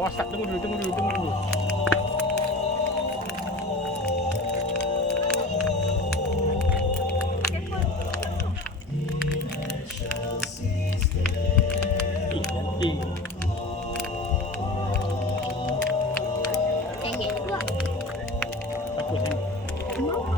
bos, tak, tunggu dulu. Cantik. Cengeng juga. Takut ni. Emang